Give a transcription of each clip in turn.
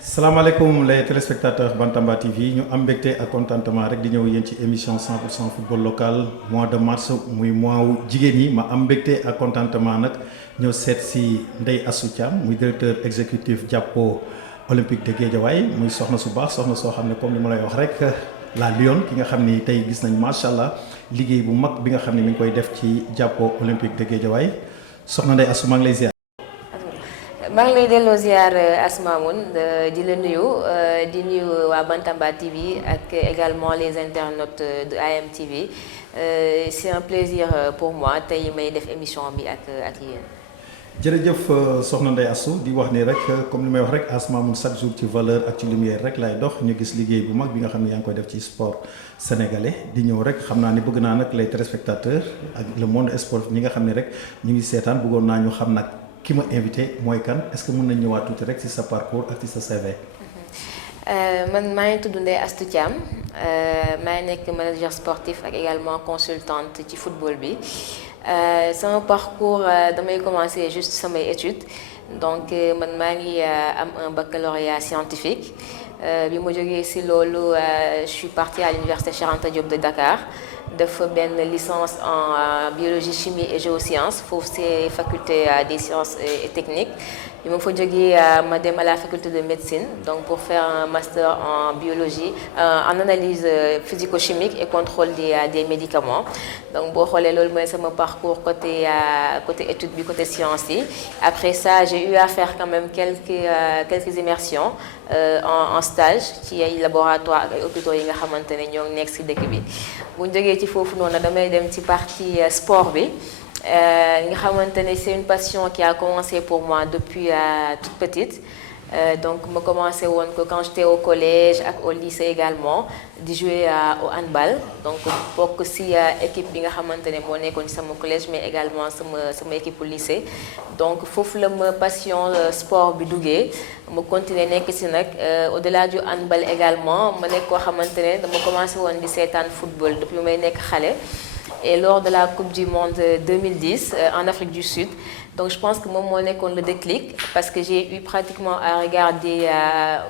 salaamaaleykum les téléspectateurs Bantamba TV ñu am mbégte ak contentement rek di ñëw yéen ci émission 100% football local mois de mars muy mois wu jigéen ñi ma am mbégte ak contentement nag ñëw seet si Ndeye Astou Thiam muy directeur exécutif jàppo olympique de Guédiawaye muy soxna su baax soxna soo xam ne comme ni ma lay wax rek la Lyon ki nga xam ni tey gis nañ macha allah liggéey bu mag bi nga xam ne mi ngi koy def ci jàppo olympique de Guédiawaye soxna Ndeye Astou maa ngi lay ziar. maa ngi lay delloo ziar Asmamoun di la nuyu waa Bantamba TV ak également les internautes de AMTV c'est un plaisir pour moi tey may def émission bi ak yéen. jërëjëf soxna Ndeye Astou di wax ni rek comme li may wax rek Asmamoun chaque jour ci valeur ak ci lumière rek lay dox ñu gis liggéey bu mag bi nga xam ne yaa ngi koy def ci sport sénégalais di ñëw rek xam naa ni bëgg naa nag les téléspectateurs ak le monde sport ñi nga xam ne rek ñu ngi seetaan bëggoon naa ñu xam nag. ki ma invité mooy kan est-ce que mën nañ ñëwaat tuuti rek ci sa parcours ak ci sa CV. man maa ngi tudd Ndeye Astou Thiam maa ngi nekk manager sportif ak également consultante ci football bi sama parcours damay commencer juste samay études donc man maa ngi am un baccalauréat scientifique bi ma jógee ci loolu je suis partie à l'université Cheikh Anta Diop de Dakar. def benn licence en biologie chimie et géosciences foofu c'est faculté des sciences et techniques bi ma fa jógee ma dem à la faculté de médecine donc pour faire un master en biologie en analyse physico-chimique et contrôle des médicaments donc boo xoolee loolu mooy sama parcours côté étude bi côté sciences yi après ça j'ai eu à faire quand même quelques immersions en stage ci ay laboratoire ak ay hôpitaux yi nga xamante ne ñoo nekk ci dëkk bi bu ñu jógee ci foofu noonu damay dem ci partie sport bi nga xamante ne c'est une passion qui a commencé pour moi depuis toute petite donc ma commencé woon ko quand j'étais au collège ak au lycée également di jouer au handball donc bokk ci équipe bi nga xamante ne moo nekkoon ci sama collège mais également sama équipe au lycée donc foofu la ma passion sport bi duggee ma continuer nekk ci nag au-delà du handball également ma nekk koo xamante ne dama commencé woon di seetaan football depuis may nekk xale et lors de la Coupe du Monde 2010 en Afrique du Sud donc je pense que moom moo nekkoon le déclic parce que j'ai eu pratiquement à regarder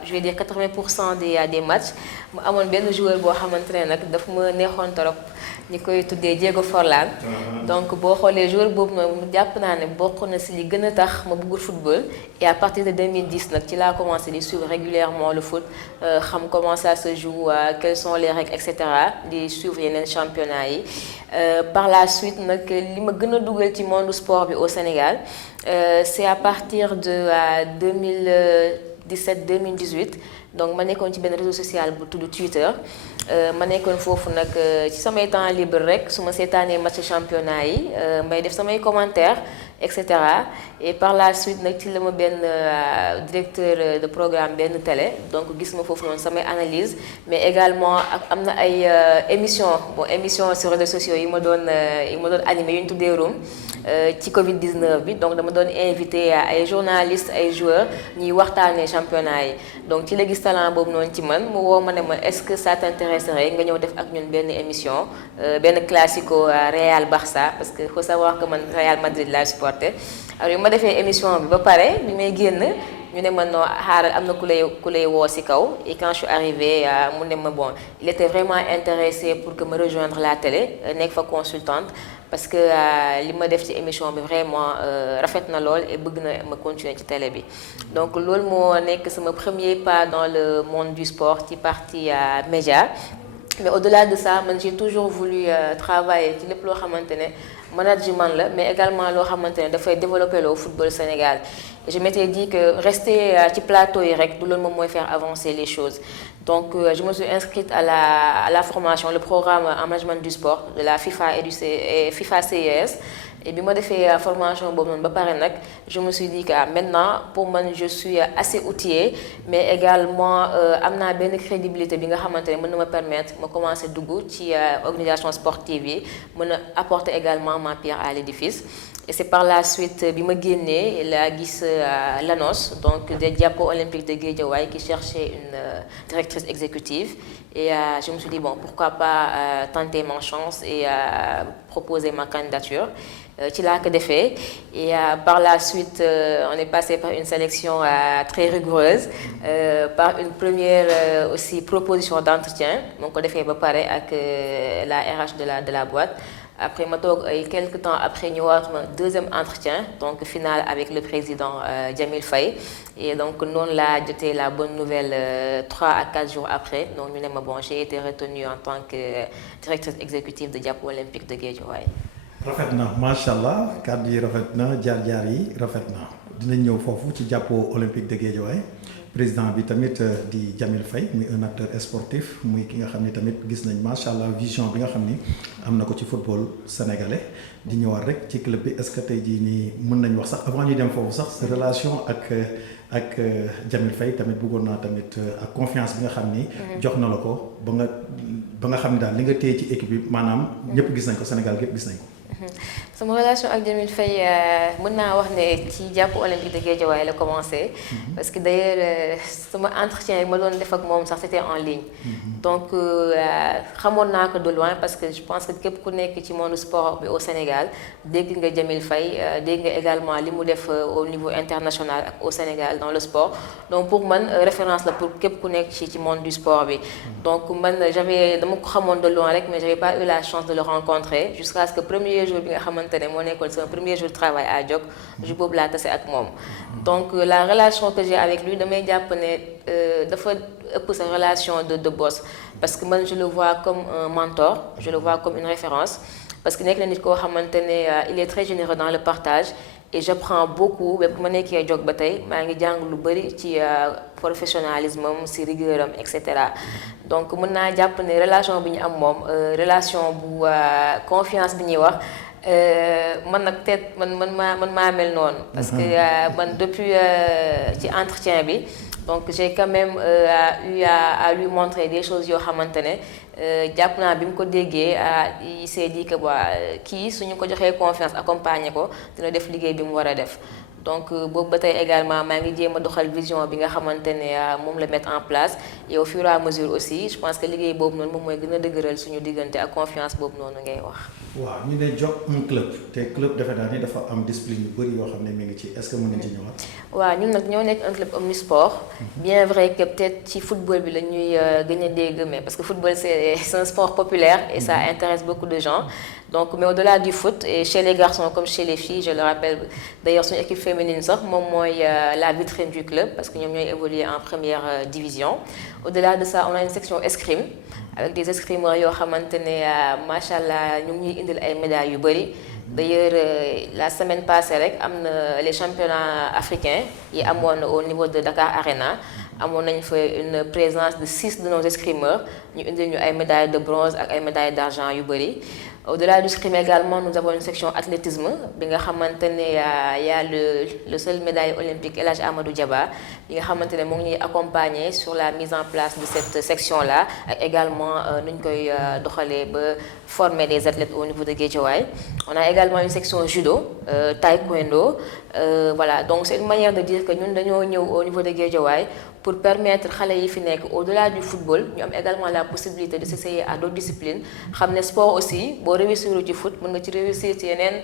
je vais dire 80% des matchs mu amoon benn joueur boo xamante ne nag daf ma neexoon trop ñi koy tuddee Diego Forlán donc boo xoolee joueur boobu noonu jàpp naa ne bokk na ci li gën a tax ma bëggul football et à partir de 2010 nag ci laa commencé di suivre régulièrement le foot xam comment ça se joue quelles sont les règles et cetera di suivre yeneen championnat yi par la suite nag li ma gën a dugal ci monde sport bi au Sénégal c'est à partir de 2017-2018 donc ma nekkoon ci benn réseau social bu tudd Twitter ma nekkoon foofu nag ci samay temps libre rek su ma seetaanee match championnat yi may def samay commentaires et cetera et par la suite nag ci la ma benn directeur de programme benn télé donc gis ma foofu noonu samay analyse mais également ak am na ay émission sur réseaux sociaux yi ma doon animé yu ñu tuddee Room ci Covid-19 bi donc dama doon invité ay journalistes ay joueurs ñuy waxtaanee championnat yi donc ci la gis talent boobu noonu ci man mu woo ma ne ma est-ce que ça t'intéresserait nga ñëw def ak ñun benn émission benn classico Real Barça parce que faut savoir que man Real Madrid laa supporté alors bi ma defee émission bi ba pare bi may génn ñu ne ma non xaaral am na ku lay woo ci kaw et quand je suis arrivée mu ne ma bon il était vraiment intéressé pour que me rejoindre la télé nekk fa consultante parce que li ma def ci émission bi vraiment rafet na lool et bëgg na ma continuer ci télé bi donc loolu moo nekk sama premier pas dans le monde du sport ci partie média mais au-delà de ça man j'ai toujours voulu travailler ci lépp loo xamante ne management la mais également loo xamante ne dafay développer le football Sénégal et je m'étais dit que rester ci plateau yi rek du loolu moom mooy faire avancer les choses donc je me suis inscrite à la formation le programme en management du sport de la FIFA et FIFA CES et bi ma defee formation boobu noonu ba pare nag je me suis dit que maintenant pour man je suis assez outillée mais également am naa benn crédibilité bi nga xamante ne mën na ma permettre ma commencer dugg ci organisation sportive yi mën a apporter également ma pierre à l'édifice et c'est par la suite bi ma génnee la gis l'annonce donc des Diapos Olympiques de Guédiawaye qui cherchait une directrice exécutive et je me suis dit bon pourquoi pas tenter ma chance et proposer ma candidature. Ci laa ko defee et par la suite on est passé par une sélection très rigoureuse par une première aussi proposition d'entretien donc ko defee ba pare ak la RH de la boîte. Après ma toog ay quelques temps après ñëwaat ma deuxième entretien donc final avec le président Djamil Faye et donc noonu laa jotee la bonne nouvelle 3 à 4 jours après donc ñu ne ma bon j'ai été retenue en tant que directrice exécutive de Diapos Olympiques de Guédiawaye. rafet na macha allah kàddu yi rafet na jaar-jaar yi rafet na dinañ ñëw foofu ci Diapos Olympiques de Guédiawaye président bi tamit di Djamil Faye muy un acteur sportif muy ki nga xam ni tamit gis nañ macha allah vision bi nga xam ni am na ko ci football sénégalais di ñëwaat rek ci club bi est-ce que tey jii nii mën nañ wax sax avant ñuy dem foofu sax sa relation ak Djamil Faye tamit bëggoon naa tamit ak confiance bi nga xam ni. jox na la ko ba nga xam ni daal li nga téye ci équipe bi maanaam. ñëpp gis nañ ko Sénégal gépp gis nañ ko. sama relation ak Djamil Faye mën naa wax ne ci Diapos Olympiques de Guédiawaye la commencé parce que d'ailleurs sama entretien yi ma doon def ak moom sax c'était en ligne donc xamoon naa ko de loin parce que je pense que képp ku nekk ci monde sport bi au Sénégal dégg nga Djamil Faye dégg nga également li mu def au niveau international ak au Sénégal dans le sport donc pour man référence la pour képp ku nekk ci monde du sport bi donc man dama ko xamoon de loin rek mais j'avais pas eu la chance de le rencontrer jusqu'à ce que premier jour bi nga xamante ne moo nekkoon sama premier jour de travail à Diop jour boobu laa tase ak moom donc la relation que j'ai avec lui damay jàpp ne dafa ëpp sa relation de boss parce que man je le vois comme un mentor je le vois comme une référence parce que nekk na nit koo xamante ne il est très généreux dans le partage et j'apprends beaucoup ba bu ma nekkee Diop ba tey maa ngi jàng lu bari ci professionnalisme am ci rigueur am et cetera donc mën naa jàpp ne relation bi ñu am moom relation bu confiance bi ñuy wax man nag peut-être man maa mel noonu parce que man depuis ci entretien bi donc j'ai quand même eu à lui montrer des choses yoo xamante ne jàpp naa bi mu ko déggee il s'est dit que kii suñu ko joxee confiance accompagner ko dina def liggéey bi mu war a def donc boobu ba tey également maa ngi jéem a doxal vision bi nga xamante ne moom la mettre en place et au fur et à mesure aussi je pense que liggéey boobu noonu moom mooy gën a dëgëral suñu diggante ak confiance boobu noonu ngay wax. waaw ñu ne Diop un club te club defe naa ni dafa am discipline yu bëri yoo xam ne mi ngi ci est-ce que mën nañ ci ñëwaat. waaw ñun nag ñoo nekk un club omnisport bien vrai que peut-être ci football bi la ñuy gën a dégg mais parce que football c'est un sport populaire et ça intéresse beaucoup de gens donc mais au-delà du foot et chez les garçons comme chez les filles je le rappelle d'ailleurs suñu équipe féminine sax moom mooy la vitrine du club parce que ñoom ñooy évoluer en première division au-delà de ça on a une section escrime avec des escrimeurs yoo xamante ne macha allah ñu ngi ñuy indil ay médailles yu bëri d'ailleurs la semaine passée rek am na les championnats africains yi amoon au niveau de Dakar Arena amoon nañ fa une présence de 6 de nos escrimeurs ñu indil ñu ay médailles de bronze ak ay médailles d'argent yu bëri. Au-delà du escrime également nous avons une section athlétisme bi nga xamante ne y a le seul médaille olympique El Hadj Amadou Diaba bi nga xamante ne moo ngi ñuy accompagner sur la mise en place de cette section là ak également nu ñu koy doxalee ba former des athlètes au niveau de Guédiawaye. On a également une section judo taekwondo voilà donc c'est une manière de dire que ñun dañoo ñëw au niveau de Guédiawaye pour permettre xale yi fi nekk au-delà du football ñu am également la possibilité de s'essayer à d'autres disciplines xam ne sport aussi boo réussir ci foot mën nga ci réussir ci yeneen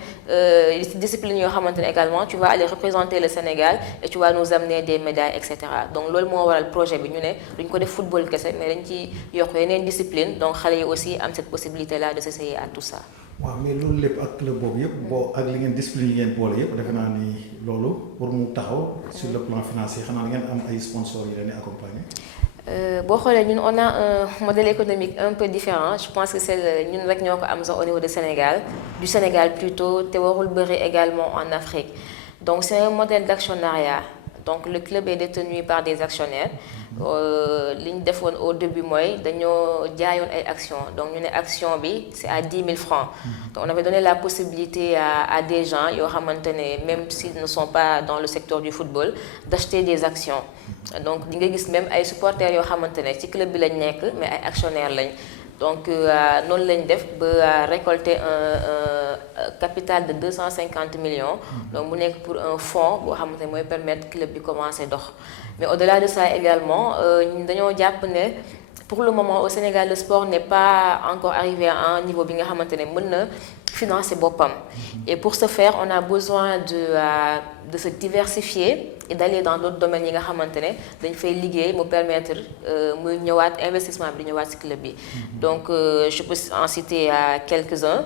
disciplines yoo xamante ne également tu vas aller représenter le Sénégal et tu vas nous amener des médailles et cetera donc loolu moo waral projet bi ñu ne duñ ko def football kese mais dañ ci yokk yeneen discipline donc xale yi aussi am cette possibilité là de s'essayer à tout ça. waaw mais loolu lépp ak club boobu yëpp boo ak li ngeen discipline yi ngeen boole yëpp defe naa ni loolu pour mu taxaw sur le plan financier xanaa da ngeen am ay sponsors yi leen di accompagner. boo xoolee ñun on a un modèle économique un peu différent je pense que c'est ñun rek ñoo ko am sax au niveau du Sénégal plutôt te warul bëri également en Afrique donc c'est un modèle d'actionnariat donc le club est détenu par des actionnaires li ñu defoon au début mooy dañoo jaayoon ay actions donc ñu ne action bi c'est à 10 000 francs donc on avait donné la possibilité à des gens yoo xamante ne même s'ils ne sont pas dans le secteur du football d'acheter des actions donc di nga gis même ay supporters yoo xamante ne ci club bi lañ nekk mais ay actionnaires lañ donc noonu lañ def ba récolter un capital de 250 millions. Donc mu nekk pour un fonds boo xamante ne mooy permettre club bi commencer dox. Mais au-delà de ça également ñun dañoo jàpp ne pour le moment au Sénégal le sport n'est pas encore arrivé à un niveau bi nga xamante ne mën na financer boppam. Et pour ce faire on a besoin de se diversifier et d'aller dans d'autres domaines yi nga xamante ne dañ fay liggéey mu permettre muy ñëwaat investissement bi di ñëwaat ci club bi. Donc je peux en citer quelques-uns.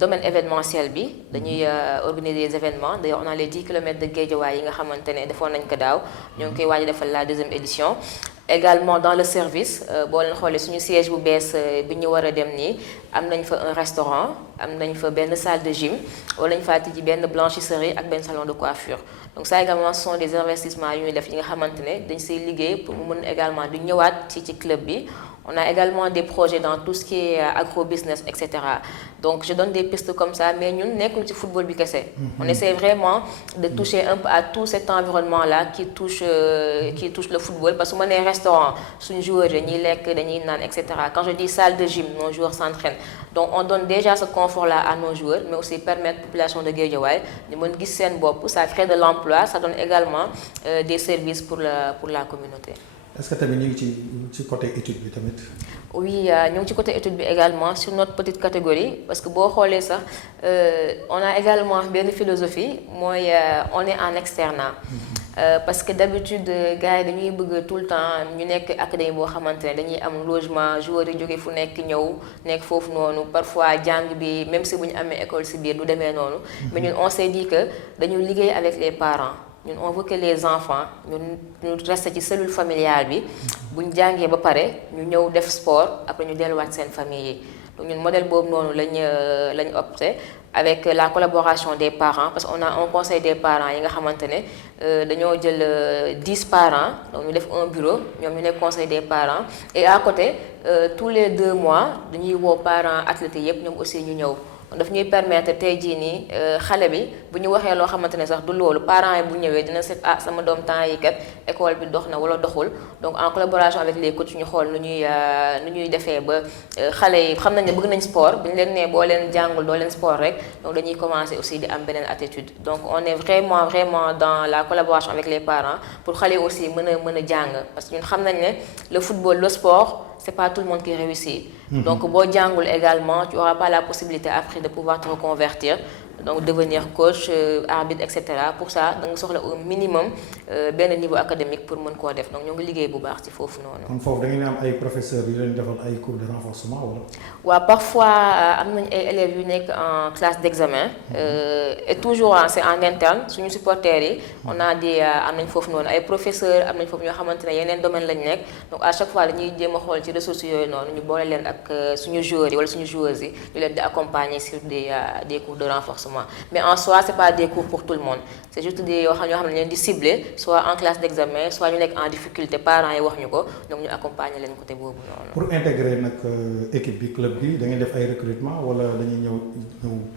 Domaine événementiel bi dañuy organiser des événements. D'ailleurs on a les 10 kilomètres de Guédiawaye yi nga xamante ne defoon nañ ko daaw ñoo ngi koy waaj a defal la 2e édition. Également dans le service boo leen xoolee suñu siège bu bees bi ñu war a dem nii am nañ fa un restaurant am nañ fa benn salle de gym wala nañ fa tijji benn blanchisserie ak benn salon de coiffure. Donc ça également ce sont des investissements yu ñuy def yi nga xamante ne dañ siy liggéey pour mu mën également di ñëwaat ci club bi. On a également des projets dans tout ce qui est agro-business, etc. Donc je donne des pistes comme ça, mais nous nekkul ci football bi kese. On essaie vraiment de toucher un peu à tout cet environnement-là qui touche le football. Parce que moi, les restaurants, suñu joueurs dañuy lekk dañuy naan, etc. Quand je dis salle de gym, nos joueurs s'entraînent. Donc on donne déjà ce confort-là à nos joueurs, mais aussi permettre à la population de Guédiawaye de mën gis seen bopp. Ça crée de l'emploi, ça donne également des services pour la communauté. Est-ce que tamit ñu ngi ci côté étude bi tamit. Oui ñu ngi ci côté étude bi également sur notre petite catégorie parce que boo xoolee sax on a également benn philosophie mooy on est en externat. Parce que d'habitude gars yi dañuy bëgg tout le temps ñu nekk académie boo xamante ne dañuy am logement joueurs yi jóge fu nekk ñëw nekk foofu noonu parfois jàng bi même si bu ñu amee école ci biir du demee noonu. Mais ñun on s'est dit que dañu liggéey avec les parents. Ñun on veut que les enfants ñu restent ci cellule familiale bi bu ñu jàngee ba pare ñu ñëw def sport après ñu delluwaat seen famille yi. Donc ñun modèle boobu noonu lañ opté avec la collaboration des parents parce qu'on a un conseil des parents yi nga xamante ne dañoo jël 10 parents donc ñu def un bureau ñoom ñu nekk conseil des parents et à côté tous les 2 mois dañuy woo parents athlètes yépp ñoom aussi ñu ñëw. daf ñuy permettre tey jii nii xale bi bu ñu waxee loo xamante ne sax du loolu parents yi bu ñëwee dina seet sama doom temps yi kat école bi dox na wala doxul donc en collaboration avec les coachs ñu xool nu ñuy defee ba xale yi xam nañ ne bëgg nañ sport bu ñu leen nee boo leen jàngul doo leen sport rek donc dañuy commencer aussi di am beneen attitude donc on est vraiment dans la collaboration avec les parents pour xale yi aussi mën a jàng parce que ñun xam nañ ne le football le sport c'est pas tout le monde qui réussit. Donc boo jàngul également tu auras pas la possibilité après de pouvoir te reconvertir donc devenir coach arbitre etc. Pour ça da nga soxla au minimum benn niveau académique pour mën koo def donc ñoo ngi liggéey bu baax ci foofu noonu. kon foofu da ngeen am ay professeurs yu leen defal ay cours de renforcement wala. waaw parfois am nañ ay élèves yu nekk en classe d'examen et toujours c'est en interne suñu supporters yi on a des am nañ foofu noonu ay professeurs am nañ foofu ñoo xamante ne yeneen domaine lañ nekk donc à chaque fois dañuy jéem a xool ci ressources yooyu noonu ñu boole leen ak suñu joueurs yi wala suñu joueuses yi ñu leen di accompagner sur des cours de renforcement. Mais en soi c'est pas des cours pour tout le monde c'est juste des yoo xam ne leen di cibler soit en classe d'examen soit ñu nekk en difficulté parents yi wax ñu ko donc ñu accompagner leen côté boobu noonu. Pour intégrer nag équipe bi club bi da ngeen def ay recrutement wala dañuy ñëw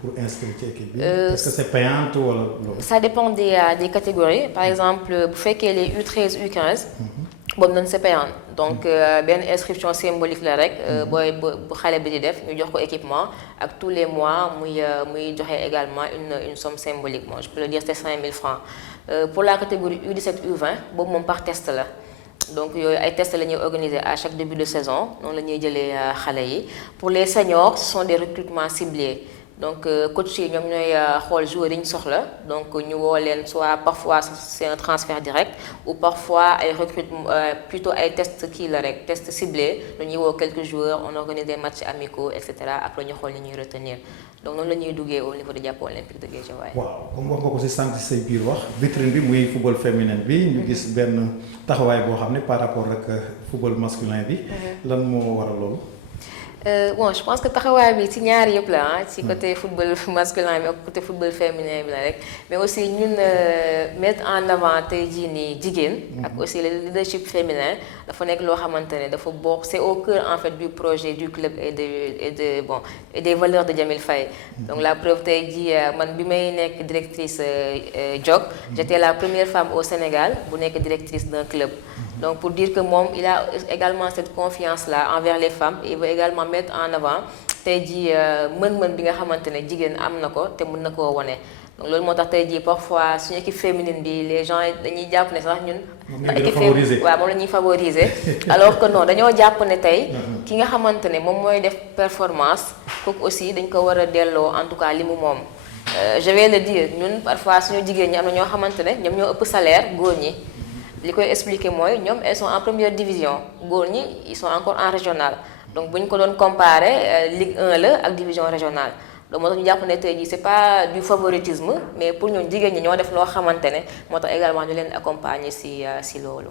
pour inscrire ci équipe bi. Est-ce que c'est payant wala loolu. Ça dépend des catégories par exemple bu fekkee les U13 U15. boobu noonu c'est payant donc benn inscription symbolique la rek booy bu xale bi di def ñu jox ko équipement ak tous les mois muy joxe également une somme symbolique moi je peux le dire c'est 5000 francs pour la catégorie U17 U20 boobu moom par test la donc yooyu ay tests la ñuy organiser à chaque début de saison noonu la ñuy jëlee xale yi pour les seniors ce sont des recrutements ciblés. Donc coach yi ñoom ñooy xool joueurs yi ñu soxla donc ñu woo leen soit parfois c'est un transfert direct ou parfois ay recrutement plutôt ay tests kii la rek tests ciblés dañuy woo quelques joueurs on organise des matchs amicaux et cetera après ñu xool ni ñuy retenir donc noonu la ñuy duggee au niveau de Jàppoo Olympique de Guédiawaye. waaw comme wax nga ko ci sànq ci say biir wax vitrine bi muy football féminin bi ñu gis benn taxawaay boo xam ne par rapport ak football masculin bi. lan moo waral loolu. Bon, je pense que taxawaay bi ci ñaar yëpp la ah ci côté football masculin bi ak côté football féminin bi la rek mais aussi ñun mettre en avant tey jii nii jigéen. ak aussi le leadership féminin dafa nekk loo xamante ne dafa bokk c'est au cœur en fait du projet du club et des valeurs de Djamil Faye. Donc la preuve tey jii man bi may nekk directrice JOC j'étais la première femme au Sénégal bu nekk directrice d'un club. Donc pour dire que moom il a également cette confiance-là envers les femmes et il veut également mettre en avant tey jii mën-mën bi nga xamante ne jigéen am na ko te mën na koo wane. Donc loolu moo tax tey jii parfois suñu équipe féminine bi les gens dañuy jàpp ne sax ñun. équipe féminine waaw moom la ñuy favoriser. alors que non dañoo jàpp ne tey. ki nga xamante ne moom mooy def performance kooku aussi dañ ko war a delloo en tout cas li mu moom. Je vais le dire ñun parfois suñu jigéen ñi am na ñoo xamante ne ñoom ñoo ëpp salaire góor ñi. li koy expliquer mooy ñoom elles sont en première division góor ñi ils sont encore en régional donc bu ñu ko doon comparer Ligue 1 la ak division régionale donc moo tax ñu jàpp ne tey jii c'est pas du favoritisme mais pour ñun jigéen ñi ñoo def loo xamante ne moo tax également ñu leen accompagner si loolu.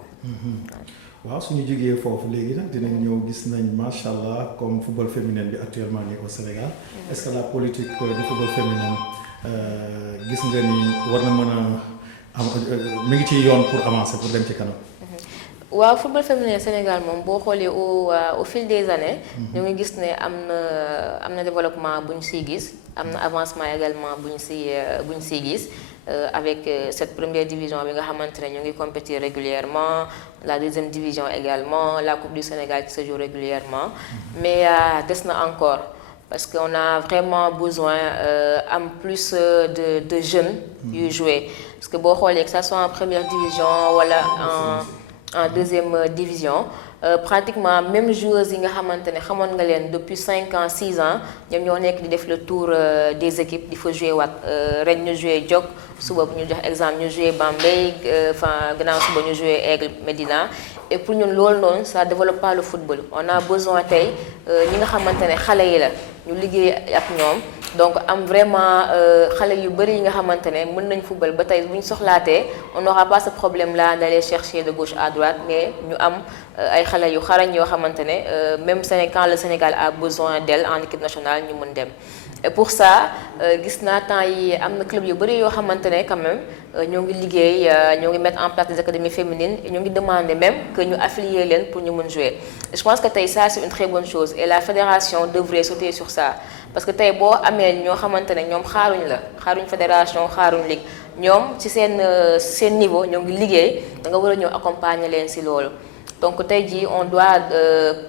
waaw suñu jógee foofu léegi nag dinañ ñëw gis nañ macha allah comme football féminin bi actuellement nii au Sénégal est-ce que la politique du football féminin gis nga ni war na mën a. mi ngi ci yoon pour avancer pour dem ci kanam. waaw football féminin Sénégal moom boo xoolee au fil des années. ñu ngi gis ne am na développement bu ñu siy gis am na avancement également bu ñu siy gis avec cette première division bi nga xamante ne ñu ngi compétir régulièrement la deuxième division également la Coupe du Sénégal qui se joue régulièrement mais des na encore. Parce qu'on a vraiment besoin am plus de jeunes yuy jouer parce que boo xoolee que ça soit en première division wala en deuxième division pratiquement même joueuses yi nga xamante ne xamoon nga leen depuis 5 ans 6 ans ñoom ñoo nekk di def le tour des équipes di fa jouer waat ren ñu jouer JOC suba bu ñu jox exemple ñu jouer Bambey gannaaw suba ñu jouer Aigle Médina et pour ñun loolu noonu ça développe pas le football on a besoin tey ñi nga xamante ne xale yi la ñu liggéey ak ñoom donc am vraiment xale yu bëri yi nga xamante ne mën nañ football ba tey bu ñu soxlaatee on n'aura pas ce problème là d'aller chercher de gauche à droite mais ñu am ay xale yu xarañ yoo xamante ne même quand le Sénégal a besoin d'elle en équipe nationale ñu mën dem. Et pour ça gis naa temps yi am na club yu bëri yoo xamante ne quand même ñoo ngi liggéey ñoo ngi mettre en place des académies féminines et ñoo ngi demander même que ñu affilier leen pour ñu mën jouer. Et je pense que tey ça c'est une très bonne chose et la fédération devrait sauter sur ça parce que tey boo amee ñoo xamante ne ñoom xaaruñ fédération xaaruñ ligue ñoom ci seen niveau ñoo ngi liggéey da nga war a ñëw accompagner leen ci loolu. Donc tey jii on doit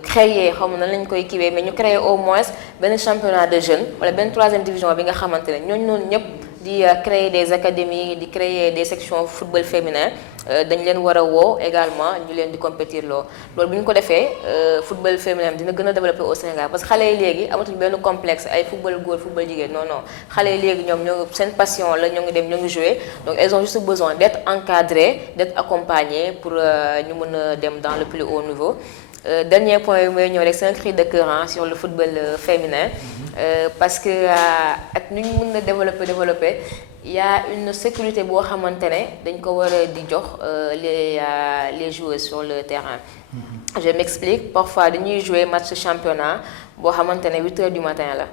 créer xaw ma nan lañ koy kiiwee mais ñu créer au moins benn championnat de jeunes wala benn 3e division bi nga xamante ne ñooñu noonu ñëpp di créer des académies di créer des sections football féminin dañ leen war a woo également ñu leen di compétir loolu bu ñu ko defee football féminin dina gën a développer au Sénégal parce que xale yi léegi amatuñ benn complexe ay football góor football jigéen non xale yi léegi ñoom ñoo seen passion la ñoo ngi dem ñoo ngi jouer donc elles ont juste besoin d'être encadrées d'être accompagnées pour ñu mën a dem dans le plus haut niveau. Dernier point bi mooy ñëw rek c'est un cri de cœur sur le football féminin parce que ak nu ñu mën a développer il y a une sécurité boo xamante ne dañ ko war a di jox les joueuses sur le terrain. Je m'explique parfois dañuy jouer match championnat boo xamante ne 8h du matin la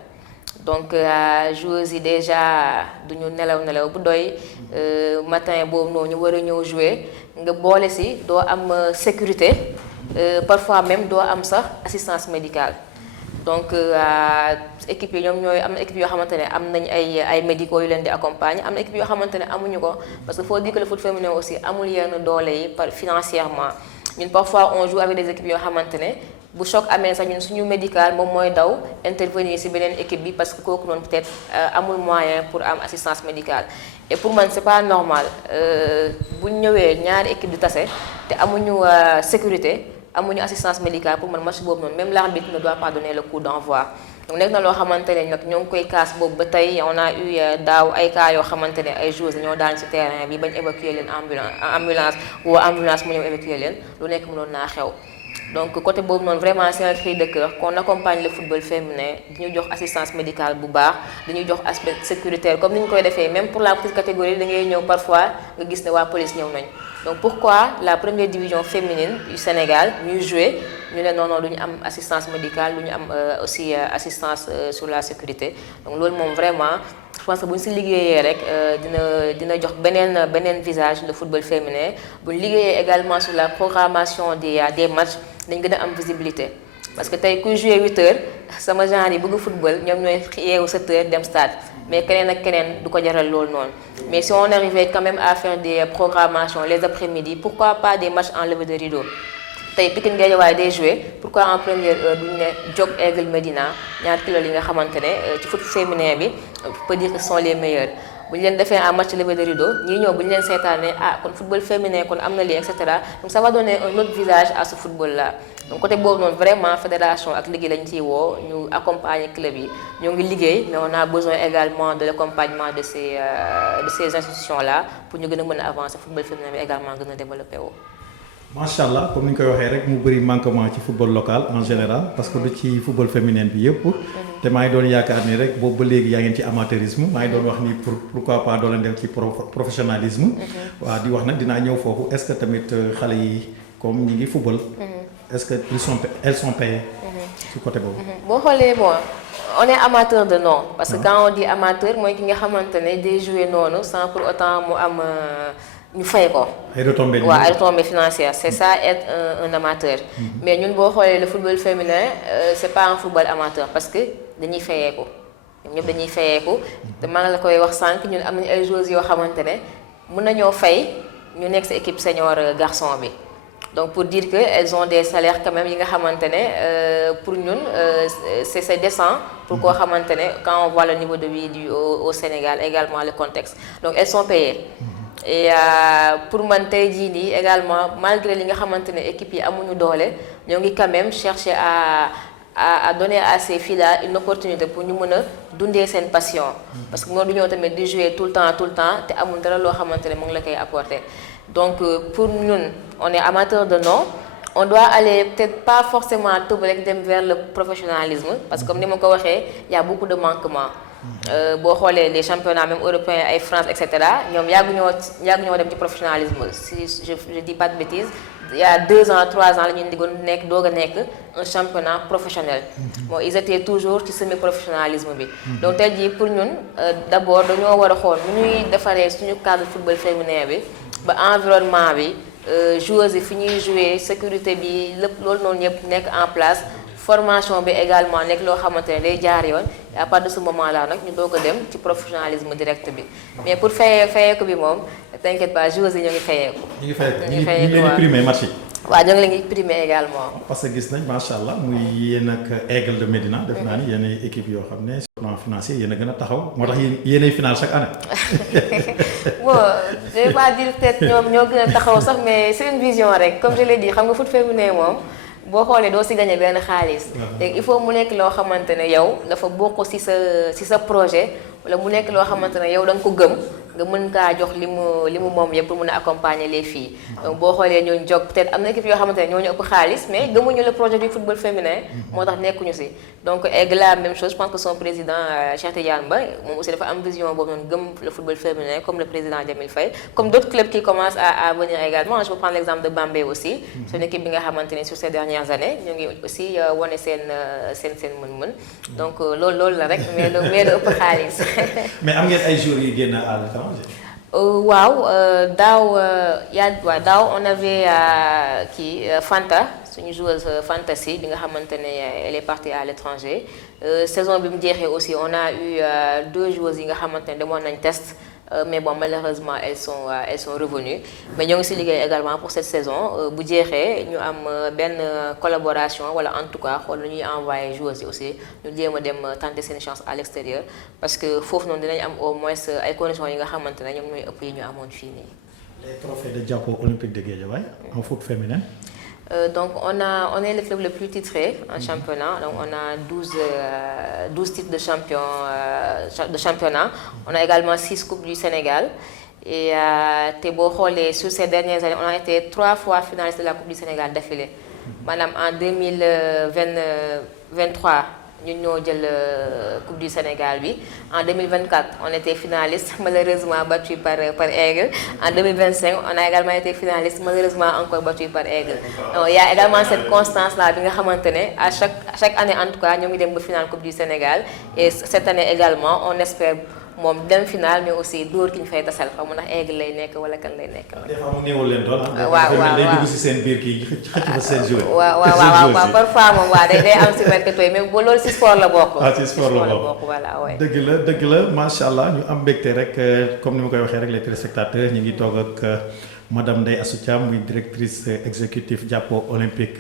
donc joueuses yi déjà duñu nelaw bu doy matin boobu noonu ñu war a ñëw jouer nga boole ci doo am sécurité parfois même doo am sax assistance médicale. Donc équipe yi ñoom ñooy am na équipe yoo xamante ne am nañ ay médicaux yu leen di accompagner am na équipe yoo xamante ne amuñu ko parce que faut dire que le foot féminin aussi amul yenn doole yi financièrement ñun parfois on joue avec des équipes yoo xamante ne bu choc amee sax ñun suñu médical moom mooy daw intervenir ci beneen équipe bi parce que kooku noonu peut-être amul moyen pour am assistance médicale et pour man c'est pas normal bu ñëwee ñaari équipe di tase te amuñu sécurité amuñu assistance médicale pour man match boobu noonu même l'arbitre ne doit pas donner le coup d'envoi donc nekk na loo xamante ne nag ñoo ngi koy kaas boobu ba tey on a eu daaw ay cas yoo xamante ne ay joueurs ñoo daan ci terrain bi bañ évacuer leen ambulance mu ñëw évacuer leen lu nekk mënoon naa xew donc côté boobu noonu vraiment c'est un cri de cœur qu'on accompagne le football féminin di ñu jox assistance médicale bu baax dañuy jox aspect sécuritaire comme ni ñu koy defee même pour la petite catégorie da ngay ñëw parfois nga gis ne waa police ñëw nañ donc pourquoi la première division féminine du Sénégal ñuy jouer ñu ne non du ñu am assistance médicale du ñu am aussi assistance sur la sécurité donc loolu moom vraiment je pense que bu ñu si liggéeyee rek dina jox beneen visage le football féminin bu ñu liggéeyee également sur la programmation des matchs dañ gën a am visibilité parce que tey kuy jouer 8h sama genre yi bëgg football ñoom ñooy yeewu 7h dem stade mais keneen ak keneen du ko jaral loolu noonu mais si on arrivait quand même à faire des programmations les après-midi pourquoi pas des matchs en levée de rideau tey Pikine Guédiawaye day jouer pourquoi en première heure duñu ne Jog Aigle Médina ñaar kilo yi nga xamante ne ci foot féminin bi peut dire que ce sont les meilleurs bu ñu leen defee en match levée de rideau ñii ñëw bu ñu leen seetaanee kon football féminin kon am na lii et cetera donc ça va donner un autre visage à ce football là donc côté boobu noonu vraiment fédération ak liggéey lañ ciy woo ñu accompagner club yi ñoo ngi liggéey mais on a besoin également de l'accompagnement de ces institutions là pour ñu gën a mën a avancer football féminin bi également gën a développer woo. macha allah comme ni ñu koy waxee rek mu bëri manquement ci football local en général parce que du ci football féminin bi yëpp. te maa ngi doon yaakaar ni rek boobu ba léegi yaa ngeen ci amateurisme maa ngi doon wax ni pourquoi pas doo leen dem ci professionnalisme. waaw di wax nag dinaa ñëw foofu est-ce que tamit xale yi comme ñi ngi football. est-ce que elles sont payées. ci côté boobu. boo xoolee bon on est amateur de nom parce que quand on dit amateur mooy ki nga xamante ne day jouer noonu sans pour autant mu am. ñu fay ko. ay retombées ay retombées financières c'est ça être un amateur. mais ñun boo xoolee le football féminin c'est pas un football amateur parce que dañuy fayeeku ñoom ñëpp dañuy fayeeku te maa ngi la koy wax sànq ñun am nañu ay joueuses yoo xamante ne mën nañoo fay ñu nekk sa équipe senior garçon bi donc pour dire que elles ont des salaires quand même yi nga xamante ne pour ñun c'est décent pour koo xamante ne quand on voit le niveau de vie au Sénégal également le contexte donc elles sont payées. et pour man tey jii nii également malgré li nga xamante ne équipe yi amuñu doole ñoo ngi quand même chercher à donner à ces filles-là une opportunité pour ñu mën a dundee seen passion. parce que moo du ñëw tamit di jouer tout le temps te amul dara loo xamante ne mu ngi la koy apporter donc pour ñun on est amateur de nom on doit aller peut-être pas forcément tëb rek dem vers le professionnalisme parce que comme ni ma ko waxee y a beaucoup de manquements. boo xoolee les championnats même européens ay France et cetera ñoom yàgguñoo dem ci professionnalisme si je dis pas de bêtises il y a 2 ans 3 ans la ñu diggoon doog a nekk un championnat professionnel. bon ils étaient toujours ci semi-professionnalisme bi. donc tey jii pour ñun d'abord dañoo war a xool nu ñuy defaree suñu cadre football féminin bi ba environnement bi joueuses yi fi ñuy jouer sécurité bi lépp loolu noonu yëpp nekk en place. formation bi également nekk loo xamante ne day jaar yoon à partir de ce moment là nag ñu doog a dem ci professionnalisme direct bi mais pour fayeeku bi moom t'inquiète pas joueurs yi ñoo ngi fayeeku. ñu ngi fayeeku ñu ngi leen di primé match yi. waaw ñoo ngi leen di primé également. parce que gis nañ macha allah muy yéen ak Aigle de Médina. def naa ni yéen ay équipe yoo xam ne sur plan financier yéen a gën a taxaw moo tax yéen ay final chaque année. bon je vais pas dire peut-être ñoo gën a taxaw sax mais c'est une vision rek comme je l'ai dit xam nga foot féminin moom. boo xoolee doo si gagné benn xaalis. léegi il faut mu nekk loo xamante ne yow dafa bokk ci sa projet wala mu nekk loo xamante ne yow da nga ko gëm nga mën kaa jox li mu moom yëpp pour mën a accompagner les filles. donc boo xoolee ñooñu jóg peut-être am na équipe yoo xamante ne ñoo ñu ëpp xaalis mais gëmuñu le projet du football féminin. moo tax nekkuñu ci donc Aigle la même chose je pense que son président Cheikh Tidiane Ba moom aussi dafa am vision boobu noonu gëm le football féminin comme le président Jamil Faye comme d'autres clubs qui commencent à venir également je peux prendre l'exemple de Bambey aussi. c'est une équipe bi nga xamante ne sur ces dernières années ñu ngi aussi wane seen mën-mën donc loolu la rek mais lu ëpp xaalis. mais am ngeen ay joueurs yu génn à l'étranger. waaw daaw on avait Fanta suñu joueuse Fantasy bi nga xamante ne elle est partie à l'étranger saison bi mu jeexee aussi on a eu 2 joueuses yi nga xamante ne demoon nañ test mais bon malheureusement elles sont revenues mais ñoo ngi ci liggéey également pour cette saison bu jeexee ñu am benn collaboration wala en tout cas xool lu ñuy envoyer joueuses yi aussi ñu jéem a dem tenter seen chance à l'extérieur parce que foofu noonu dinañ am au moins ay conditions yi nga xamante ne ñoom ñooy ëpp yi ñu amoon fii nii. les trophées de Diapo Olympique de Guédiawaye en foot féminin. Donc on est le club le plus titré en championnat donc on a 12 titres de championnat on a également 6 coupes du Sénégal et te boo xoolee sur ces dernières années on a été 3 fois finaliste de la Coupe du Sénégal d'affilée maanaam en 2023 ñun ñoo jël Coupe du Sénégal bi en 2024 on était finaliste malheureusement battu par Aigle en 2025 on a également été finaliste malheureusement encore battu par Aigle donc il y a également cette constance là bi nga xamante ne à chaque année en tout cas ñoo ngi dem ba finale Coupe du Sénégal et cette année également on espère moom dem final mais aussi dóor ki ñu fay tasal xaw ma ndax Aigle lay nekk wala kan lay nekk. des fois mu néewal leen doon ah. waaw day dugg si seen biir kii xëcc fa seen joueur. waaw parfois moom waaw day am si mercato yi mais loolu si sport la bokk. si sport la bokk voilà waay. dëgg la macha allah ñu am mbégte rek comme ni ma koy waxee rek les téléspectateurs ñu ngi toog ak. Madame Ndeye Astou Thiam muy directrice exécutive Jàppo Olympique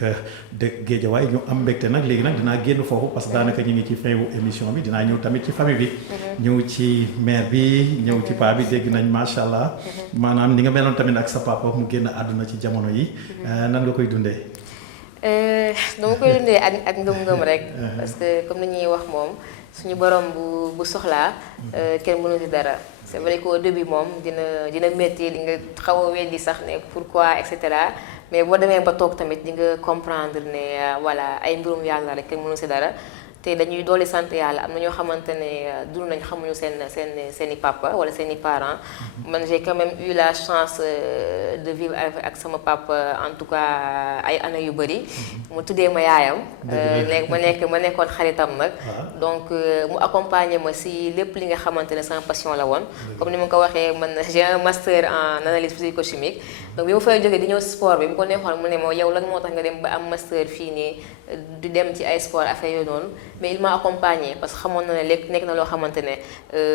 de Guédiawaye ñu am mbégte nag léegi nag dinaa génn foofu parce que daanaka ñu ngi ci fin wu émission bi dinaa ñëw tamit ci famille bi. ñëw ci mère bi ñëw ci paa bi dégg nañ macha allah. maanaam ni nga meloon tamit ak sa papa mu génn àdduna ci jamono yi. nan nga koy dundee. dama koy dundee ak ngëm-ngëm rek. parce que comme ni ñuy wax moom suñu borom bu soxlaa kenn mënu ci dara. c'est vrai qu'au début moom dina métti di nga xaw a weddi sax ne pourquoi et cetera mais boo demee ba toog tamit di nga comprendre ne voilà ay mbirum yàlla rek kenn mënu si dara te dañuy dooli sant yàlla am na ñoo xamante ne dund nañ xamuñu seen i papa wala seen i parents man j'ai quand même eu la chance de vivre ak sama papa en tout cas ay années yu bëri mu tuddee ma yaayam ma nekkoon xaritam nag donc mu accompagner ma si lépp li nga xamante ne sama passion la woon comme ni ma ko waxee man j'ai un master en analyse physico-chimique donc bi ma fay jógee di ñëw sport bi bu ko neexoon mu ne ma yow lan moo tax nga dem ba am master fii nii di dem ci ay sport affaire yooyu noonu mais il m'a accompagné parce que xamoon na ne léegi nekk na loo xamante ne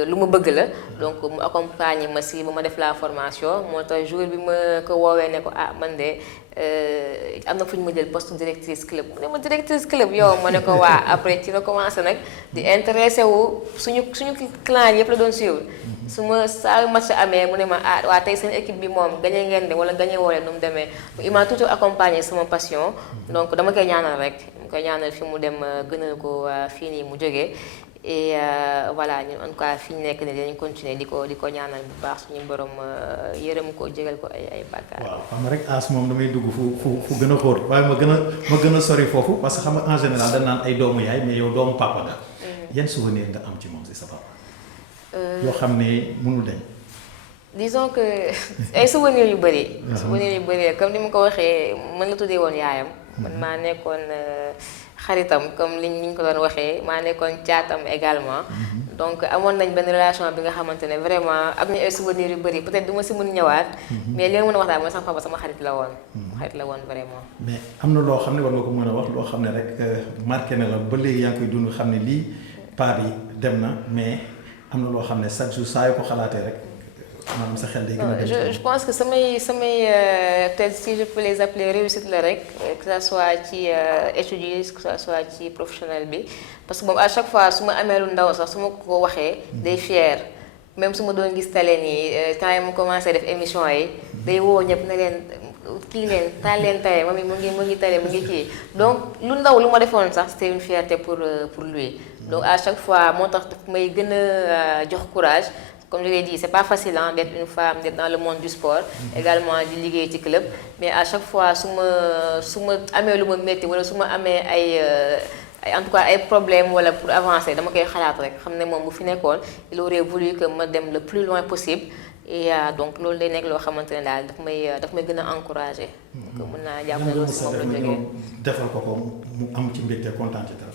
lu ma bëgg la donc mu accompagné ma si ba ma def la formation moo tax jour bi ma ko woowee ne ko man de am na fu ñu ma jël poste directrice club mu ne ma directrice club yow ma ne ko waa après ci la commencé nag di intéressé wu suñu clan yëpp la doon suivre su ma saa match amee mu ne ma waa tey seen équipe bi moom gagné ngeen de wala gagné woo leen nu mu demee il m'a toujours accompagné sama passion donc dama koy ñaanal rek mu koy ñaanal fi mu dem gënal ko fii nii mu jógee et voilà ñun en tout cas fi ñu nekk ne dinañ continuer di ko ñaanal bu baax suñu borom yërëm ko jégal ko ay bàkkaar. waaw xam nga rek as moom damay dugg fu gën a xóot waaye ma gën a sori foofu parce que xam nga en général dañ naan ay doomu yaay mais yow doomu papa nga. yan souvenir nga am ci moom si sa papa. yoo xam ne mënul dañ. disons que ay souvenirs yu bëri. souvenirs yu bëri comme ni ma ko waxee mën la tuddee woon yaayam. man maa nekkoon xaritam comme li ñu ko doon waxee maa nekkoon caatam également. donc amoon nañ benn relation bi nga xamante ne vraiment am nañu ay souvenirs yu bëri peut-être du ma si mën ñëwaat. mais li nga mën a wax daal mooy sama papa sama xarit la woon. xarit la woon vraiment. mais am na loo xam ne war nga ko mën a wax loo xam ne rek marqué na la ba léegi yaa ngi koy dund xam ne lii paa bi dem na mais am na loo xam ne chaque jour saa yu ko xalaatee rek. maanaam sa xel day gën a dem je pense que samay peut-être si je peux les appeler réussite la rek que ça soit ci études yi que ça soit ci professionnel bi parce que moom à chaque fois su ma amee lu ndaw sax su ma ko waxee day fier même su ma doon gis télé nii quand yi mu commencé def émission yi day woo ñëpp na leen kii leen taal leen télé moom mu ngi télé mu ngi kii donc lu ndaw lu ma defoon sax c'était une fierté pour lui donc à chaque fois moo tax may gën a jox courage. Comme je l'ai dit, c'est pas facile d'être une femme, d'être dans le monde du sport, également di liggéey ci club, mais à chaque fois su ma amee lu ma métti wala su ma amee en tout cas ay problèmes wala pour avancer dama koy xalaat rek xam ne moom bu fi nekkoon il aurait voulu que ma dem le plus loin possible et donc loolu day nekk loo xamante ne daal daf may gën a encourager. donc mën naa jàpp ne loolu si moom la jógee. defal ko mu am ci mbégte kontaan ci dara.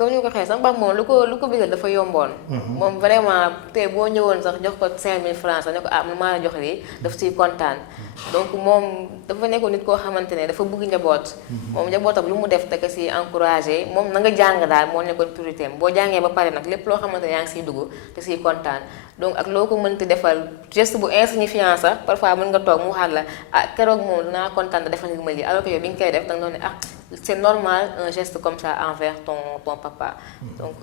comme ni ma ko waxee sama papa moom lu ko bëggal dafa yomboon. moom vraiment tey boo ñëwoon sax jox ko 5000 francs sax ne ko man maa la jox lii daf siy kontaan. donc moom dafa nekkoon nit koo xamante ne dafa bëgg njaboot. moom njabootam lu mu def da ko si encouragé moom na nga jàng daal moo nekkoon priorité am boo jàngee ba pare nag lépp loo xamante ne yaa ngi siy dugg da siy kontaan. donc ak loo ko mënti defal geste bu insignifiant sax parfois mën nga toog mu waxaat la keroog moom dinaa kontaan defal nga ma lii alors que yow bi nga koy def da nga doon ne c'est normal un geste comme ça envers ton papa. donc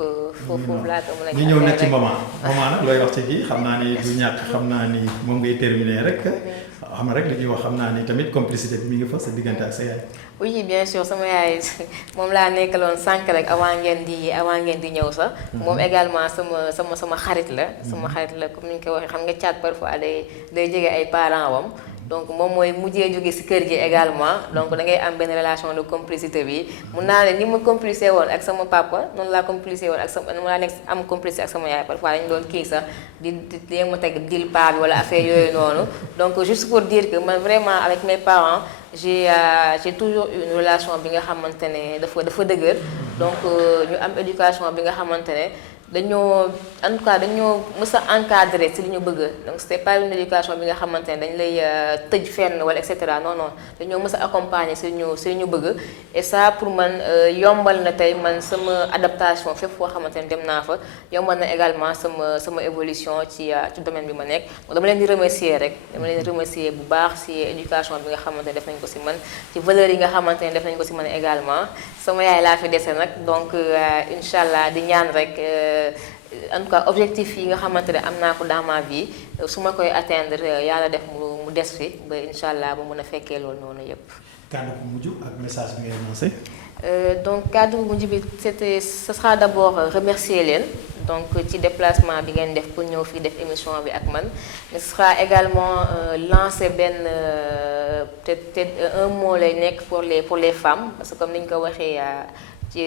foofu laa ko mën a. ñu ñëw nag ci maman nag looy wax ci kii xam naa ni du ñàkk xam naa ni moom ngay terminer rek xam rek li ñuy wax xam naa ni tamit complicité bi mi ngi fa sa diggante ak sa yaay. oui bien sûr sama yaay moom laa nekkaloon sànq rek avant ngeen di ñëw sax. moom également sama xarit la. sama xarit la comme ni ñu ko waxee xam nga caat parfois day jege ay parents wam. donc moom mooy mujjee jóge ci kër gi également donc da ngay am benn relation de complicité bi mun naa ne ni ma complicé woon ak sama papa noonu laa complicé woon ak sama noonu laa nekk am complicité ak sama yaay parfois dañu doon kii sax di ma teg dil paa bi wala affaire yooyu noonu donc juste pour dire que man vraiment avec mes parents j'ai toujours eu une relation bi nga xamante ne dafa dëgër donc ñu am éducation bi nga xamante ne dañoo en tout cas dañoo mës a encadré ci li ñu bëgg donc c'était pas une éducation bi nga xamante ne dañ lay tëj fenn wala et cetera non non dañoo mës a accompagner ci ñu bëgg et ça pour man yombal na tey man sama adaptation fépp foo xamante ne dem naa fa yombal na également sama évolution ci domaine bi ma nekk donc dama leen di remercier rek dama leen di remercier bu baax ci éducation bi nga xamante ne def nañ ko ci man ci valeurs yi nga xamante ne def nañ ko ci man également sama yaay laa fi dese nag donc incha allah di ñaan rek. En tout cas objectif yi nga xamante ne am naa ko dans ma vie su ma koy atteindre yàlla def mu des fi ba incha allah ba mën a fekkee loolu noonu yépp. kàddu bu mujj ak message bi ngay lancé. donc kàddu bu mujj bi ce sera d'abord remercier leen donc ci déplacement bi ngeen def pour ñëw fii def émission bi ak man mais ce sera également lancer benn peut-être un mot lay nekk pour les femmes parce que comme ni ñu ko waxee. ci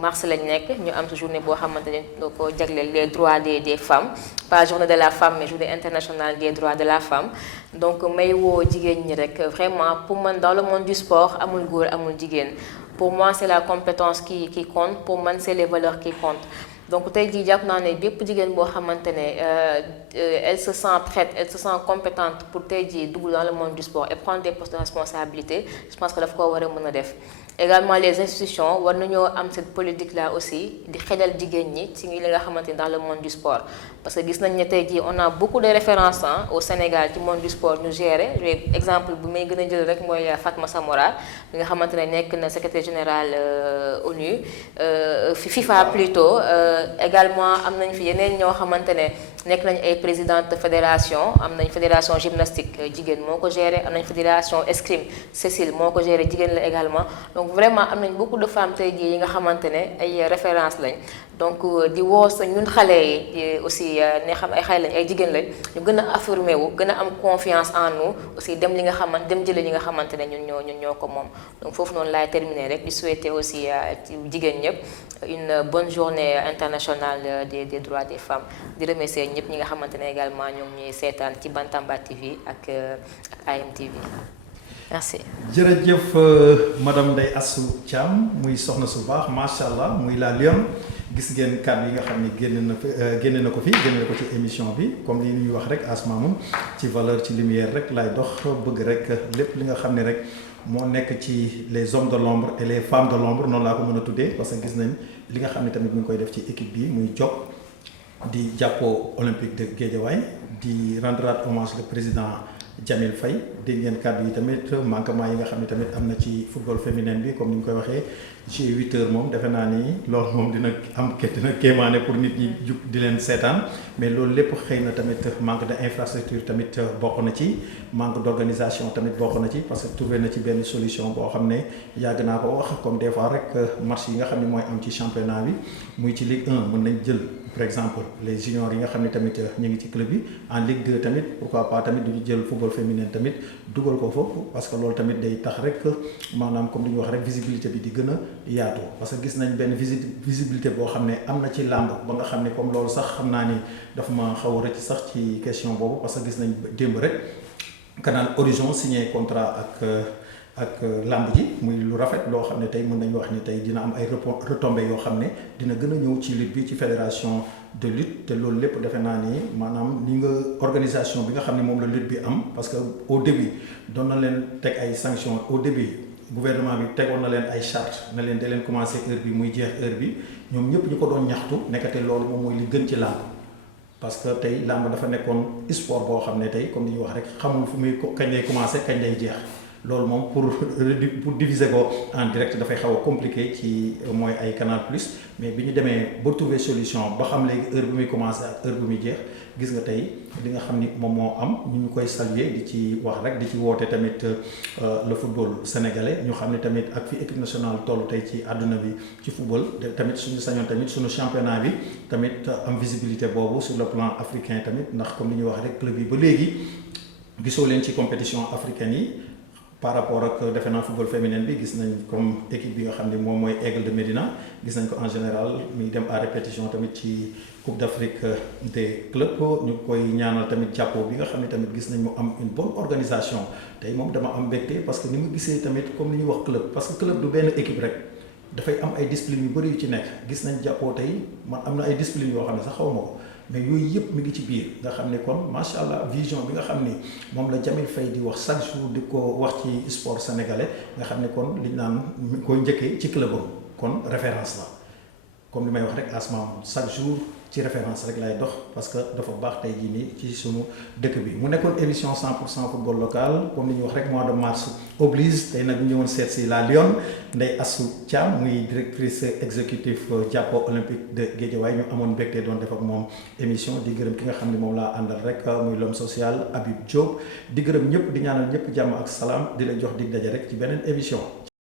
mars lañ nekk ñu am journée boo xamante ne doo ko jagleel les droits des femmes pas journée de la femme mais journée internationale des droits de la femme donc may woo jigéen ñi rek vraiment pour man dans le monde du sport amul góor amul jigéen pour moi c'est la compétence qui compte pour man c'est les valeurs qui comptent donc tey jii jàpp naa ne bépp jigéen boo xamante ne elle se sent prête elle se sent compétente pour tey jii dugg dans le monde du sport et prendre des postes de responsabilité je pense que daf ko war a mën a def également les institutions war nañoo am cette politique là aussi di xelal jigéen ñi ci li nga xamante ni dans le monde du sport parce que gis nañ ne tey jii on a beaucoup de références au Sénégal ci monde du sport ñu gérer exemple bu may gën a jël rek mooy Fatma Samora bi nga xamante ne nekk na secrétaire général ONU FIFA plutôt également am nañ fi yeneen ñoo xamante ne nekk nañ ay présidente fédération am nañ fédération gymnastique jigéen moo ko gérer am nañ fédération escrime Cécile moo ko gérer jigéen la également donc vraiment am nañ beaucoup de femmes tey jii yi nga xamante ne ay références lañ donc di woo sa ñun xale yi aussi ne xam ay xale lañ ay jigéen lañ ñu gën a affirmer wu gën a am confiance en nous aussi dem jëlee li nga xamante ne ñun ñoo ko moom donc foofu noonu laay terminer rek di souhaiter aussi ci jigéen ñëpp une bonne journée internationale des droits des femmes di remercier ñëpp ñi nga xamante ne également ñoom ñuy seetaan ci Bantamba TV ak AMTV merci. jërëjëf madame Ndeye Astou Thiam muy soxna su baax macha allah muy la Lyon gis ngeen kàddu yi nga xam ne génne na ko ci émission bi comme li ñuy wax rek Asma moom ci valeur ci lumière rek lay dox bëgg rek lépp li nga xam ne rek moo nekk ci les hommes de l'ombre et les femmes de l'ombre noonu laa ko mën a tuddee parce que gis nañ li nga xam ne tamit mu ngi koy def ci équipe bi muy job di jàppoo Olympique de Guédiawaye di rendre hommage le président Jamil Faye dégg ngeen kàddu yi tamit manquement yi nga xam ne tamit am na ci football féminin bi comme ni ñu koy waxee ci 8h moom defe naa ni loolu moom dina kéemaane pour nit ñi jug di leen seetaan mais loolu lépp xëy na tamit manque de infrastructure tamit bokk na ci manque d'organisation tamit bokk na ci parce que trouvé na ci benn solution boo xam ne yàgg naa ko wax comme des fois rek match yi nga xam ne mooy am ci championnat bi muy ci Ligue 1 mën nañ jël par exemple les juniors yi nga xam ne tamit ñu ngi ci club bi en Ligue 2 tamit pourquoi pas tamit duñu jël football féminin tamit dugal ko foofu parce que loolu tamit day tax rek maanaam comme li ñu wax rek visibilité bi di gën a yaatu parce que gis nañ benn visibilité boo xam ne am na ci làmb ba nga xam ne comme loolu sax xam naa ni dafa ma xaw a rëcc sax ci question boobu parce que gis nañ démb rek Canal Horizon signé contrat ak làmb ji muy lu rafet loo xam ne tey mën nañu wax ni tey dina am ay retombées yoo xam ne dina gën a ñëw ci lutte bi ci fédération de lutte te loolu lépp defe naa ni maanaam li nga organisation bi nga xam ne moom la lutte bi am parce que au début doon na leen teg ay sanctions au début gouvernement bi tegoon na leen ay charte na leen da leen commencer heure bi muy jeex heure bi ñoom ñëpp ñu ko doon ñaxtu nekkate loolu moom mooy li gën ci làmb parce que tey làmb dafa nekkoon sport boo xam ne tey comme ni ñuy wax rek xamul fu muy kañ lay commencer kañ lay jeex loolu moom pour diviser ko en direct dafay xaw a compliqué ci mooy ay Canal Plus mais bi ñu demee ba trouver solution ba xam léegi heure bi muy commencé ak heure bi muy jeex gis nga tey li nga xam ni moom moo am ñu koy saluer di ci wax rek di ci woote tamit le football sénégalais ñu xam ne tamit ak fi équipe nationale toll tey ci àdduna bi ci football tamit suñu sañoon tamit suñu championnat bi tamit am visibilité boobu sur le plan africain tamit ndax comme li ñuy wax rek club yi ba léegi gisoo leen ci compétition africaine yi par rapport ak defe naa football féminin bi gis nañ comme équipe bi nga xam ne moom mooy Aigle de Médina gis nañ ko en général muy dem à répétition tamit ci Coupe d'Afrique des clubs ñu koy ñaanal tamit jàppoo bi nga xam ne tamit gis nañ mu am une bonne organisation tey moom dama am mbégte parce que ni mu gisee tamit comme ni ñuy wax club parce que club du benn équipe rek dafay am ay discipline yu bëri yu ci nekk gis nañ jàppoo tey man am na ay discipline yoo xam ne sax xaw ma ko mais yooyu yëpp mi ngi ci biir nga xam ne kon macha allah vision bi nga xam ni moom la Jamil Faye di wax chaque jour di ko wax ci sport sénégalais nga xam ne kon liñ naan mi ngi koy njëkkee ci clubam kon référence la comme li may wax rek asma chaque jour ci référence rek lay dox parce que dafa baax tey jii nii ci sunu dëkk bi mu nekkoon émission 100% football local comme li ñu wax rek mois de mars oblige tey nag ñu ñëwoon seet si la Lionne Ndeye Astou Thiam muy directrice exécutive Jàppo Olympique de Guédiawaye ñu amoon mbégte doon def ak moom émission di gërëm ki nga xam ne moom laa àndal rek muy l'homme social Habib Diop di gërëm ñëpp di ñaanal ñëpp jàmm ak salaam di la jox dig daje rek ci beneen émission.